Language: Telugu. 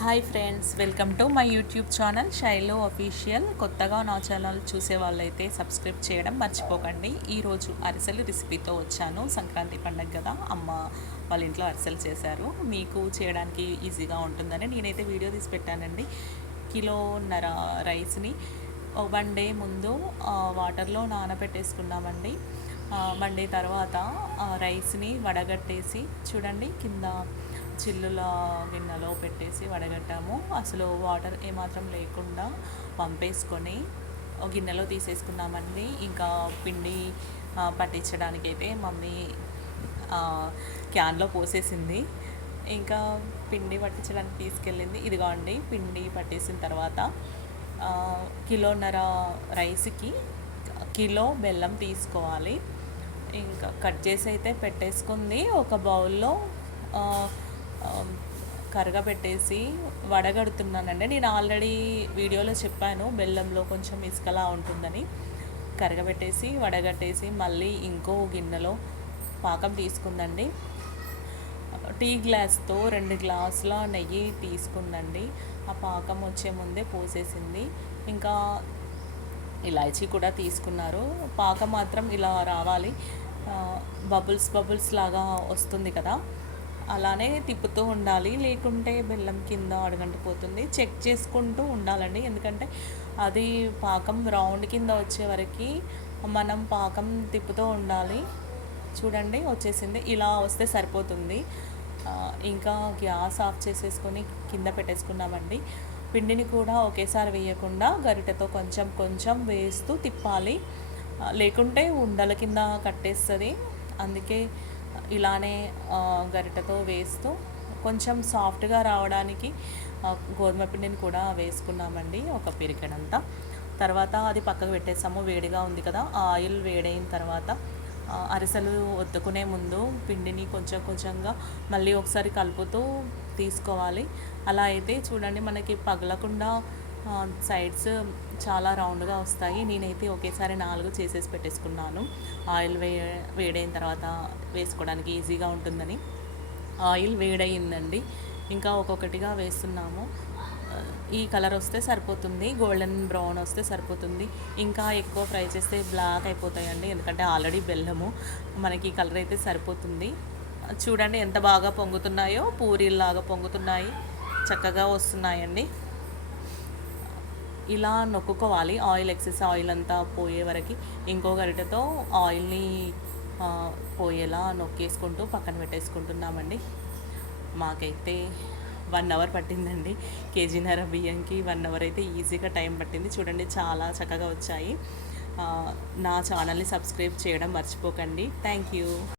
Hi friends, welcome to my YouTube channel Shailu official. కొత్తగా నా ఛానల్ చూసే వాళ్ళైతే సబ్స్క్రైబ్ చేయడం మర్చిపోకండి. ఈరోజు అరిసెలు రెసిపీతో వచ్చాను. సంక్రాంతి పండగ కదా, అమ్మ వాళ్ళ ఇంట్లో అరిసెలు చేశారు. మీకు చేయడానికి ఈజీగా ఉంటుందని నేనైతే వీడియో తీసి పెట్టానండి. కిలోన్నర రైస్ని 1 డే ముందు వాటర్లో నానబెట్టేసుకున్నామండి. 1 డే తర్వాత రైస్ని వడగట్టేసి చూడండి, కింద చిల్లుల గిన్నెలో పెట్టేసి వడగట్టాము. అసలు వాటర్ ఏమాత్రం లేకుండా పంపేసుకొని గిన్నెలో తీసేసుకున్నామండి. ఇంకా పిండి పట్టించడానికైతే మమ్మీ క్యాన్లో పోసేసింది. ఇంకా పిండి పట్టించడానికి తీసుకెళ్ళింది. ఇదిగోండి, పిండి పట్టేసిన తర్వాత కిలోన్నర రైస్కి కిలో బెల్లం తీసుకోవాలి. ఇంకా కట్ చేసి అయితే పెట్టేసుకుంది. ఒక బౌల్లో కరగబెట్టేసి వడగడుతున్నానండి. నేను ఆల్రెడీ వీడియోలో చెప్పాను, బెల్లంలో కొంచెం ఇసుకలా ఉంటుందని. కరగబెట్టేసి వడగట్టేసి మళ్ళీ ఇంకో గిన్నెలో పాకం తీసుకుందండి. టీ గ్లాస్తో 2 గ్లాసుల నెయ్యి తీసుకుందండి. ఆ పాకం వచ్చే ముందే పోసేసింది. ఇంకా ఇలాచీ కూడా తీసుకున్నారు. పాకం మాత్రం ఇలా రావాలి, బబుల్స్ లాగా వస్తుంది కదా, అలానే తిప్పుతూ ఉండాలి. లేకుంటే బెల్లం కింద అడుగంటిపోతుంది. చెక్ చేసుకుంటూ ఉండాలండి, ఎందుకంటే అది పాకం రౌండ్ కింద వచ్చే వరకు మనం పాకం తిప్పుతూ ఉండాలి. చూడండి, వచ్చేసింది. ఇలా వస్తే సరిపోతుంది. ఇంకా గ్యాస్ ఆఫ్ చేసేసుకొని కింద పెట్టేసుకున్నామండి. పిండిని కూడా ఒకేసారి వేయకుండా గరిటెతో కొంచెం కొంచెం వేస్తూ తిప్పాలి, లేకుంటే ఉండల కింద కట్టేస్తుంది. అందుకే ఇలానే గరిటెతో వేస్తూ కొంచెం సాఫ్ట్గా రావడానికి గోధుమ పిండిని కూడా వేసుకున్నామండి, ఒక పిరికెడంతా. తర్వాత అది పక్కకు పెట్టేసాము. వేడిగా ఉంది కదా, ఆయిల్ వేడైన తర్వాత అరిసెలు ఒత్తుకునే ముందు పిండిని కొంచెం కొంచెంగా మళ్ళీ ఒకసారి కలుపుతూ తీసుకోవాలి. అలా అయితే చూడండి, మనకి పగలకుండా సైడ్స్ చాలా రౌండ్గా వస్తాయి. నేనైతే ఒకేసారి 4 చేసేసి పెట్టేసుకున్నాను, ఆయిల్ వేడైన తర్వాత వేసుకోవడానికి ఈజీగా ఉంటుందని. ఆయిల్ వేడయిందండి, ఇంకా ఒక్కొక్కటిగా వేస్తున్నాము. ఈ కలర్ వస్తే సరిపోతుంది, గోల్డెన్ బ్రౌన్ వస్తే సరిపోతుంది. ఇంకా ఎక్కువ ఫ్రై చేస్తే బ్లాక్ అయిపోతాయండి, ఎందుకంటే ఆల్రెడీ బెల్లము. మనకి ఈ కలర్ అయితే సరిపోతుంది. చూడండి ఎంత బాగా పొంగుతున్నాయో, పూరీలాగా పొంగుతున్నాయి, చక్కగా వస్తున్నాయండి. ఇలా నొక్కుకోవాలి, ఆయిల్ ఎక్సెస్ ఆయిల్ అంతా పోయే వరకు. ఇంకో గరిటెతో ఆయిల్ని పోయేలా నొక్కేసుకుంటూ పక్కన పెట్టేసుకుంటున్నామండి. మాకైతే 1 అవర్ పట్టిందండి. కేజీన్నర బియ్యంకి 1 అవర్ అయితే ఈజీగా టైం పట్టింది. చూడండి, చాలా చక్కగా వచ్చాయి. నా ఛానల్ని సబ్స్క్రైబ్ చేయడం మర్చిపోకండి. Thank you.